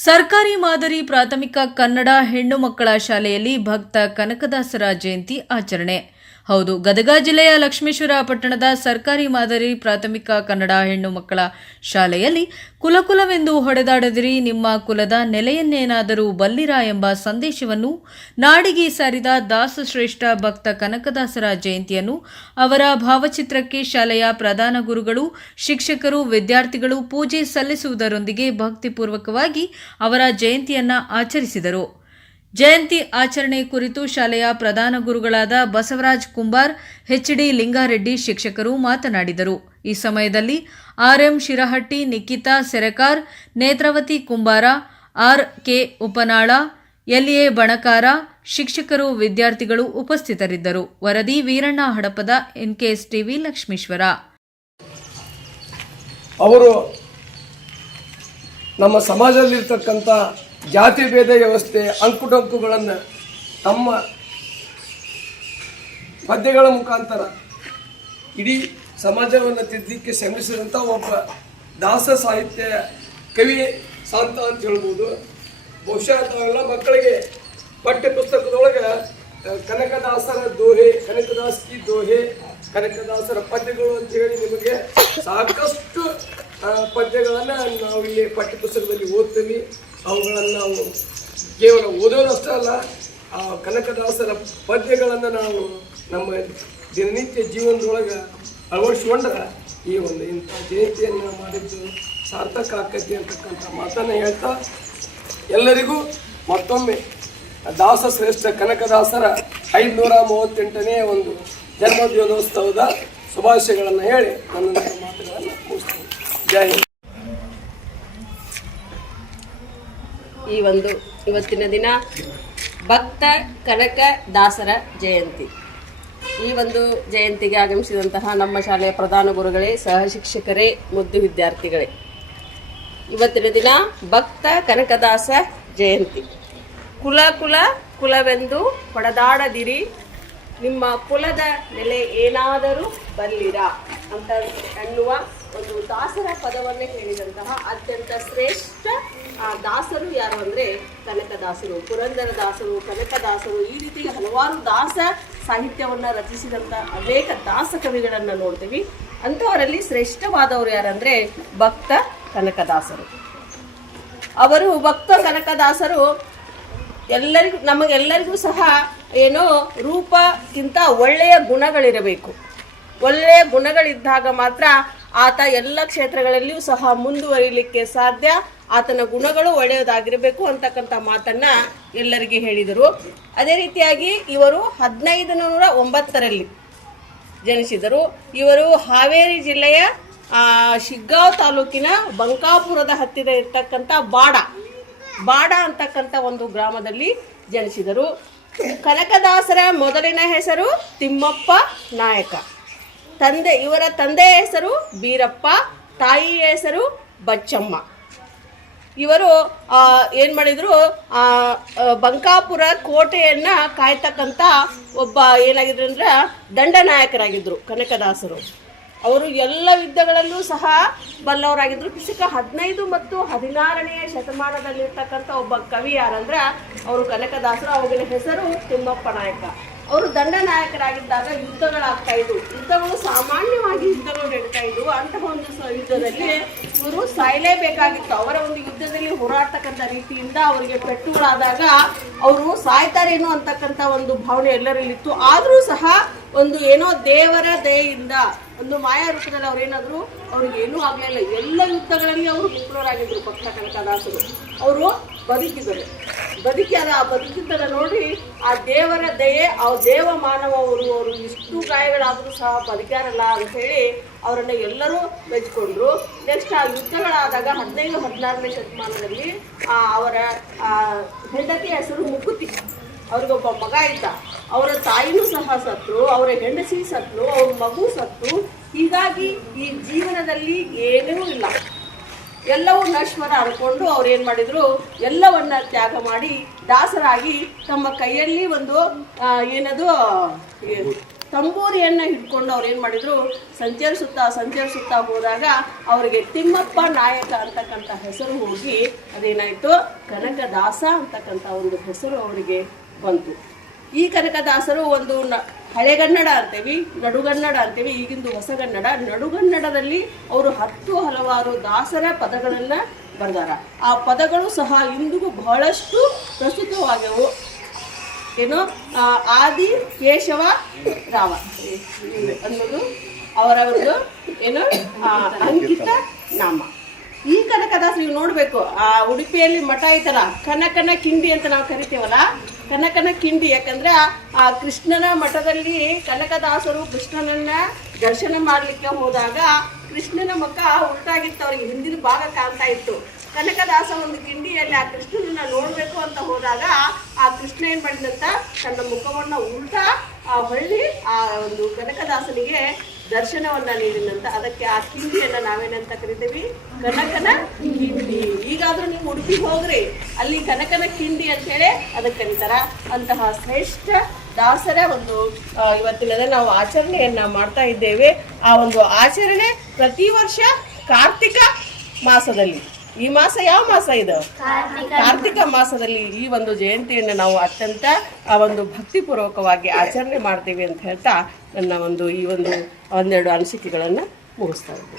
ಸರ್ಕಾರಿ ಮಾದರಿ ಪ್ರಾಥಮಿಕ ಕನ್ನಡ ಹೆಣ್ಣು ಮಕ್ಕಳ ಶಾಲೆಯಲ್ಲಿ ಭಕ್ತ ಕನಕದಾಸರ ಜಯಂತಿ ಆಚರಣೆ. ಹೌದು, ಗದಗ ಜಿಲ್ಲೆಯ ಲಕ್ಷ್ಮೇಶ್ವರ ಪಟ್ಟಣದ ಸರ್ಕಾರಿ ಮಾದರಿ ಪ್ರಾಥಮಿಕ ಕನ್ನಡ ಹೆಣ್ಣು ಮಕ್ಕಳ ಶಾಲೆಯಲ್ಲಿ ಕುಲಕುಲವೆಂದು ಹೊಡೆದಾಡದಿರಿ, ನಿಮ್ಮ ಕುಲದ ನೆಲೆಯನ್ನೇನಾದರೂ ಬಲ್ಲಿರ ಎಂಬ ಸಂದೇಶವನ್ನು ನಾಡಿಗೆ ಸಾರಿದ ದಾಸಶ್ರೇಷ್ಠ ಭಕ್ತ ಕನಕದಾಸರ ಜಯಂತಿಯನ್ನು ಅವರ ಭಾವಚಿತ್ರಕ್ಕೆ ಶಾಲೆಯ ಪ್ರಧಾನ ಗುರುಗಳು, ಶಿಕ್ಷಕರು, ವಿದ್ಯಾರ್ಥಿಗಳು ಪೂಜೆ ಸಲ್ಲಿಸುವುದರೊಂದಿಗೆ ಭಕ್ತಿಪೂರ್ವಕವಾಗಿ ಅವರ ಜಯಂತಿಯನ್ನು ಆಚರಿಸಿದರು. ಜಯಂತಿ ಆಚರಣೆ ಕುರಿತು ಶಾಲೆಯ ಪ್ರಧಾನ ಗುರುಗಳಾದ ಬಸವರಾಜ್ ಕುಂಬಾರ್ ಎಚ್ಡಿ ಲಿಂಗಾರೆಡ್ಡಿ ಶಿಕ್ಷಕರು ಮಾತನಾಡಿದರು. ಈ ಸಮಯದಲ್ಲಿ RM Shirahatti Nikhita Serekar, Netravati Kumbara, R K Upanala LA Banakara, ಶಿಕ್ಷಕರು, ವಿದ್ಯಾರ್ಥಿಗಳು ಉಪಸ್ಥಿತರಿದ್ದರು. ವರದಿ ವೀರಣ್ಣ ಹಡಪದ ಎನ್ಕೆಎಸ್ ಟಿವಿ ಲಕ್ಷ್ಮೀಶ್ವರ. ಅವರು ನಮ್ಮ ಸಮಾಜದಲ್ಲಿರ್ತಕ್ಕಂಥ ಜಾತಿ ಭೇದ ವ್ಯವಸ್ಥೆ, ಅಂಕುಡೊಂಕುಗಳನ್ನು ತಮ್ಮ ಪದ್ಯಗಳ ಮುಖಾಂತರ ಇಡೀ ಸಮಾಜವನ್ನು ತಿದ್ದಲಿಕ್ಕೆ ಶ್ರಮಿಸಿದಂಥ ಒಬ್ಬ ದಾಸ ಸಾಹಿತ್ಯ ಕವಿ ಸಂತ ಅಂತ ಹೇಳ್ಬೋದು. ಬಹುಶಃ ತಾವೆಲ್ಲ ಮಕ್ಕಳಿಗೆ ಪಠ್ಯ ಪುಸ್ತಕದೊಳಗೆ ಕನಕದಾಸರ ದೋಹೆ ಕನಕದಾಸಿ ದೋಹೆ, ಕನಕದಾಸರ ಪದ್ಯಗಳು ಅಂತ ಹೇಳಿ ನಿಮಗೆ ಸಾಕಷ್ಟು ಪದ್ಯಗಳನ್ನ ನಾವು ಇಲ್ಲಿ ಪಠ್ಯಪುಸ್ತಕದಲ್ಲಿ ಓದ್ತೀವಿ ಅವುಗಳನ್ನು ನಾವು ಕೇವಲ ಓದೋದಷ್ಟೇ ಅಲ್ಲ, ಆ ಕನಕದಾಸರ ಪದ್ಯಗಳನ್ನು ನಾವು ನಮ್ಮ ದಿನನಿತ್ಯ ಜೀವನದೊಳಗೆ ಅಳವಡಿಸ್ಕೊಂಡ್ರೆ ಈ ಒಂದು ಇಂಥ ಜಯಂತಿಯನ್ನು ಮಾಡಿದ್ದು ಸಾರ್ಥಕ ಆಕತಿ ಅಂತಕ್ಕಂಥ ಮಾತನ್ನು ಹೇಳ್ತಾ ಎಲ್ಲರಿಗೂ ಮತ್ತೊಮ್ಮೆ ದಾಸ ಶ್ರೇಷ್ಠ ಕನಕದಾಸರ ಐದುನೂರ ಮೂವತ್ತೆಂಟನೇ ಒಂದು ಜನ್ಮದಿನೋತ್ಸವದ ಶುಭಾಶಯಗಳನ್ನು ಹೇಳಿ ನನ್ನ ಮಾತುಗಳನ್ನು ಮುಗಿಸ್ತೇನೆ. ಈ ಒಂದು ಇವತ್ತಿನ ದಿನ ಭಕ್ತ ಕನಕ ದಾಸರ ಜಯಂತಿ. ಈ ಒಂದು ಜಯಂತಿಗೆ ಆಗಮಿಸಿದಂತಹ ನಮ್ಮ ಶಾಲೆಯ ಪ್ರಧಾನ ಗುರುಗಳೇ, ಸಹ ಶಿಕ್ಷಕರೇ, ಮುದ್ದು ವಿದ್ಯಾರ್ಥಿಗಳೇ. ಇವತ್ತಿನ ದಿನ ಭಕ್ತ ಕನಕದಾಸ ಜಯಂತಿ. ಕುಲ ಕುಲ ಕುಲವೆಂದು ಹೊಡೆದಾಡದಿರಿ ನಿಮ್ಮ ಕುಲದ ನೆಲೆ ಏನಾದರೂ ಬಲ್ಲಿರ ಅಂತ ಎನ್ನುವ ಒಂದು ದಾಸರ ಪದವನ್ನೇ ಹೇಳಿದಂತಹ ಅತ್ಯಂತ ಶ್ರೇಷ್ಠ ದಾಸರು ಯಾರು ಅಂದರೆ ಕನಕದಾಸರು, ಪುರಂದರ ದಾಸರು, ಕನಕದಾಸರು, ಈ ರೀತಿ ಹಲವಾರು ದಾಸ ಸಾಹಿತ್ಯವನ್ನು ರಚಿಸಿದಂಥ ಅನೇಕ ದಾಸ ಕವಿಗಳನ್ನು ನೋಡ್ತೀವಿ. ಅಂಥವರಲ್ಲಿ ಶ್ರೇಷ್ಠವಾದವರು ಯಾರಂದರೆ ಭಕ್ತ ಕನಕದಾಸರು. ಅವರು ಭಕ್ತ ಕನಕದಾಸರು ಎಲ್ಲರಿಗೂ, ನಮಗೆಲ್ಲರಿಗೂ ಸಹ ಏನೋ ರೂಪಕ್ಕಿಂತ ಒಳ್ಳೆಯ ಗುಣಗಳಿರಬೇಕು. ಒಳ್ಳೆಯ ಗುಣಗಳಿದ್ದಾಗ ಮಾತ್ರ ಆತ ಎಲ್ಲ ಕ್ಷೇತ್ರಗಳಲ್ಲಿಯೂ ಸಹ ಮುಂದುವರಿಲಿಕ್ಕೆ ಸಾಧ್ಯ. ಆತನ ಗುಣಗಳು ಒಳ್ಳೆಯದಾಗಿರಬೇಕು ಅಂತಕ್ಕಂಥ ಮಾತನ್ನ ಎಲ್ಲರಿಗೆ ಹೇಳಿದರು. ಅದೇ ರೀತಿಯಾಗಿ ಇವರು ಹದಿನೈದು ನೂರ ಒಂಬತ್ತರಲ್ಲಿ ಜನಿಸಿದರು. ಇವರು ಹಾವೇರಿ ಜಿಲ್ಲೆಯ ಶಿಗ್ಗಾಂವ್ ತಾಲೂಕಿನ ಬಂಕಾಪುರದ ಹತ್ತಿರ ಇರ್ತಕ್ಕಂಥ ಬಾಡ. ಬಾಡ ಅಂತಕ್ಕಂಥ ಒಂದು ಗ್ರಾಮದಲ್ಲಿ ಜನಿಸಿದರು. ಕನಕದಾಸರ ಮೊದಲಿನ ಹೆಸರು ತಿಮ್ಮಪ್ಪ ನಾಯಕ. ತಂದೆ, ಇವರ ತಂದೆಯ ಹೆಸರು ಬೀರಪ್ಪ, ತಾಯಿಯ ಹೆಸರು ಬಚ್ಚಮ್ಮ. ಇವರು ಏನು ಮಾಡಿದರು ಬಂಕಾಪುರ ಕೋಟೆಯನ್ನು ಕಾಯ್ತಕ್ಕಂಥ ಒಬ್ಬ ಏನಾಗಿದ್ರು ಅಂದ್ರೆ ದಂಡನಾಯಕರಾಗಿದ್ದರು ಕನಕದಾಸರು. ಅವರು ಎಲ್ಲ ಯುದ್ಧಗಳಲ್ಲೂ ಸಹ ಬಲ್ಲವರಾಗಿದ್ದರು ಕೃಷಿಕ ಹದಿನೈದು ಮತ್ತು ಹದಿನಾರನೆಯ ಶತಮಾನದಲ್ಲಿರ್ತಕ್ಕಂಥ ಒಬ್ಬ ಕವಿ ಯಾರಂದ್ರೆ, ಅವರು ಕನಕದಾಸರು. ಅವಾಗಿನ ಹೆಸರು ತಿಮ್ಮಪ್ಪ ನಾಯಕ. ಅವರು ದಂಡನಾಯಕರಾಗಿದ್ದಾಗ ಯುದ್ಧಗಳಾಗ್ತಾ ಇದ್ವು. ಯುದ್ಧಗಳು ಸಾಮಾನ್ಯವಾಗಿ ಯುದ್ಧಗಳು ನಡೀತಾ ಇದ್ವು. ಅಂತಹ ಒಂದು ಯುದ್ಧದಲ್ಲಿ ಇವರು ಸಾಯಲೇಬೇಕಾಗಿತ್ತು. ಅವರ ಒಂದು ಯುದ್ಧದಲ್ಲಿ ಹೋರಾಡ್ತಕ್ಕಂಥ ರೀತಿಯಿಂದ ಅವರಿಗೆ ಪೆಟ್ಟುಗಳಾದಾಗ ಅವರು ಸಾಯ್ತಾರೇನೋ ಅಂತಕ್ಕಂಥ ಒಂದು ಭಾವನೆ ಎಲ್ಲರಲ್ಲಿತ್ತು. ಆದರೂ ಸಹ ಒಂದು ಏನೋ ದೇವರ ದಯೆಯಿಂದ, ಒಂದು ಮಾಯಾ ರೂಪದಲ್ಲಿ ಅವ್ರು ಏನಾದ್ರು, ಅವ್ರಿಗೆ ಏನೂ ಆಗಲಿಲ್ಲ ಎಲ್ಲ ಯುದ್ಧಗಳಲ್ಲಿ ಅವರು ವಿಫಲರಾಗಿದ್ದರು ಭಕ್ತ ಕನಕದಾಸರು. ಅವರು ಬದುಕಿದರು. ಬದುಕಿಯಾದ ಆ ಬದುಕಿದ್ದನ್ನು ನೋಡಿ ಆ ದೇವರ ದಯೆ, ಆ ದೇವ ಮಾನವ ಅವರು ಅವರು ಇಷ್ಟು ಗಾಯಗಳಾದರೂ ಸಹ ಬದುಕ್ಯಾರಲ್ಲ ಹೇಳಿ ಅವರನ್ನು ಎಲ್ಲರೂ ಮೆಚ್ಚಿಕೊಂಡ್ರು ನೆಕ್ಸ್ಟ್ ಆ ಯುದ್ಧಗಳಾದಾಗ ಹದಿನೈದು, ಹದಿನಾರನೇ ಶತಮಾನದಲ್ಲಿ, ಆ, ಅವರ ಹೆಂಡತಿಯ ಹೆಸರು ಮುಕುತಿ. ಅವ್ರಿಗೊಬ್ಬ ಮಗ ಇದ್ದ. ಅವರ ತಾಯಿನೂ ಸಹ ಸತ್ತು, ಅವರ ಹೆಂಡಸಿ ಸತ್ತು, ಅವ್ರ ಮಗು ಸತ್ತು. ಹೀಗಾಗಿ ಈ ಜೀವನದಲ್ಲಿ ಏನೂ ಇಲ್ಲ. ಎಲ್ಲವೂ ನಶ್ವರ ಅನ್ಕೊಂಡು ಅವ್ರು ಏನು ಮಾಡಿದ್ರು, ಎಲ್ಲವನ್ನ ತ್ಯಾಗ ಮಾಡಿ ದಾಸರಾಗಿ ತಮ್ಮ ಕೈಯಲ್ಲಿ ಒಂದು ಏನದು ತಂಬೂರಿಯನ್ನು ಹಿಡ್ಕೊಂಡು ಅವ್ರು ಏನು ಮಾಡಿದರು, ಸಂಚರಿಸುತ್ತಾ ಸಂಚರಿಸುತ್ತಾ ಹೋದಾಗ ಅವರಿಗೆ ತಿಮ್ಮಪ್ಪ ನಾಯಕ ಅಂತಕ್ಕಂಥ ಹೆಸರು ಹೋಗಿ ಅದೇನಾಯಿತು, ಕನಕದಾಸ ಅಂತಕ್ಕಂಥ ಒಂದು ಹೆಸರು ಅವರಿಗೆ ಬಂತು. ಈ ಕನಕದಾಸರು ಒಂದು ಹಳೆಗನ್ನಡ ಅಂತೇವಿ ನಡುಗನ್ನಡ ಅಂತೇವಿ, ಈಗಿಂದು ಹೊಸಗನ್ನಡ ನಡುಗನ್ನಡದಲ್ಲಿ ಅವರು ಹತ್ತು ಹಲವಾರು ದಾಸರ ಪದಗಳನ್ನು ಬರೆದಾರ. ಆ ಪದಗಳು ಸಹ ಇಂದಿಗೂ ಬಹಳಷ್ಟು ಪ್ರಸ್ತುತವಾಗ್ಯವು ಏನು? ಆದಿ, ಕೇಶವ ರಾವ ಅನ್ನೋದು ಅವರ ಒಂದು ಏನು ಅಂಕಿತ ನಾಮ. ಈ ಕನಕದಾಸ ನೀವು ನೋಡಬೇಕು, ಆ ಉಡುಪಿಯಲ್ಲಿ ಮಠ ಐತಲ್ಲ ಕನಕನ ಕಿಂಡಿ ಅಂತ ನಾವು ಕರಿತೀವಲ್ಲ, ಕನಕನ ಕಿಂಡಿ ಯಾಕಂದ್ರೆ ಆ- ಕೃಷ್ಣನ ಮಠದಲ್ಲಿ ಕನಕದಾಸರು ಕೃಷ್ಣನನ್ನ ದರ್ಶನ ಮಾಡ್ಲಿಕ್ಕೆ ಹೋದಾಗ ಕೃಷ್ಣನ ಮುಖ ಉಲ್ಟಾಗಿತ್ತು, ಅವ್ರಿಗೆ ಹಿಂದಿನ ಭಾಗ ಕಾಣ್ತಾ ಇತ್ತು. ಕನಕದಾಸ ಒಂದು ಕಿಂಡಿಯಲ್ಲಿ ಆ ಕೃಷ್ಣನನ್ನ ನೋಡ್ಬೇಕು ಅಂತ ಹೋದಾಗ ಆ ಕೃಷ್ಣ ಏನ್ ಮಾಡಿದಂತ ತನ್ನ ಮುಖವನ್ನ ಉಲ್ಟಾ ಆ ಹೊಳ್ಳಿ ಆ ಒಂದು ಕನಕದಾಸನಿಗೆ ದರ್ಶನವನ್ನ ನೀಡಿದಂತ, ಅದಕ್ಕೆ ಆ ಕಿಂಡಿಯನ್ನ ನಾವೇನಂತ ಕರಿತೀವಿ? ಕನಕನ ಕಿಂಡಿ ಈಗಾದ್ರೂ ನೀವು ಉಡುಪಿ ಹೋಗ್ರಿ, ಅಲ್ಲಿ ಕನಕನ ಕಿಂಡಿ ಅಂತ ಹೇಳಿ ಅದಕ್ಕೆ ಕರೀತಾರ. ಅಂತಹ ಶ್ರೇಷ್ಠ ದಾಸರ ಒಂದು ಇವತ್ತಿಲ್ಲದೆ ನಾವು ಆಚರಣೆಯನ್ನ ಮಾಡ್ತಾ ಇದ್ದೇವೆ. ಆ ಒಂದು ಆಚರಣೆ ಪ್ರತಿ ವರ್ಷ ಕಾರ್ತಿಕ ಮಾಸದಲ್ಲಿ. ಈ ಮಾಸ ಯಾವ ಮಾಸ ಇದು? ಕಾರ್ತಿಕ. ಮಾಸದಲ್ಲಿ ಈ ಒಂದು ಜಯಂತಿಯನ್ನು ನಾವು ಅತ್ಯಂತ ಆ ಒಂದು ಭಕ್ತಿಪೂರ್ವಕವಾಗಿ ಆಚರಣೆ ಮಾಡ್ತೀವಿ ಅಂತ ಹೇಳ್ತಾ ನನ್ನ ಒಂದು ಈ ಒಂದು ಒಂದೆರಡು ಅನಿಸಿಕೆಗಳನ್ನು ಮುಗಿಸ್ತಾ ಇದ್ದೀನಿ.